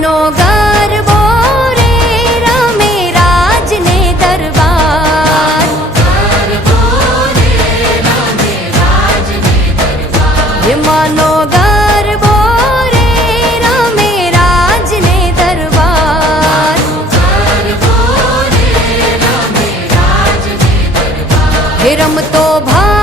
માનો ગરબો રે રમે રાજને દરબાર, હે માનો ગરબો રે રમે રાજને દરબાર, હે રમતો ભા